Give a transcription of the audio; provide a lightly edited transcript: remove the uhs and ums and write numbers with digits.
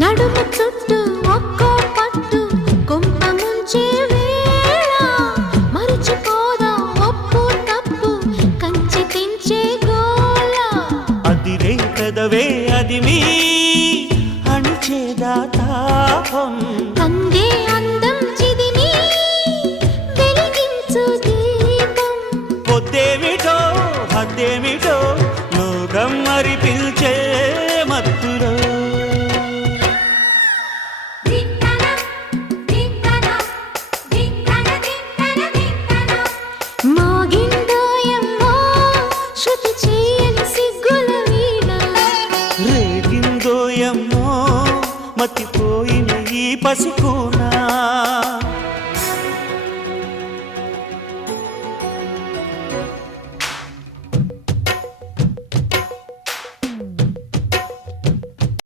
నడుము చుట్టూ ఒక్కో పట్టు కొంప ముంచే వేళ మరిచిపోదా ఒప్పు తప్పు కంచి తెంచే గోల అదిరే పెదవే అదిమి అణిచేదా తాపం కందే అందం చిదిమి వెలిగించు దీపం పొద్దేమిటో హద్దేమిటో లోకం మరి పిల్చే మత్తులో మోగిందోయమ్మో శృతి చేయని సిగ్గుల వీణ రేగిందోయమ్మో మతిపోయిన ఈ పసికూనా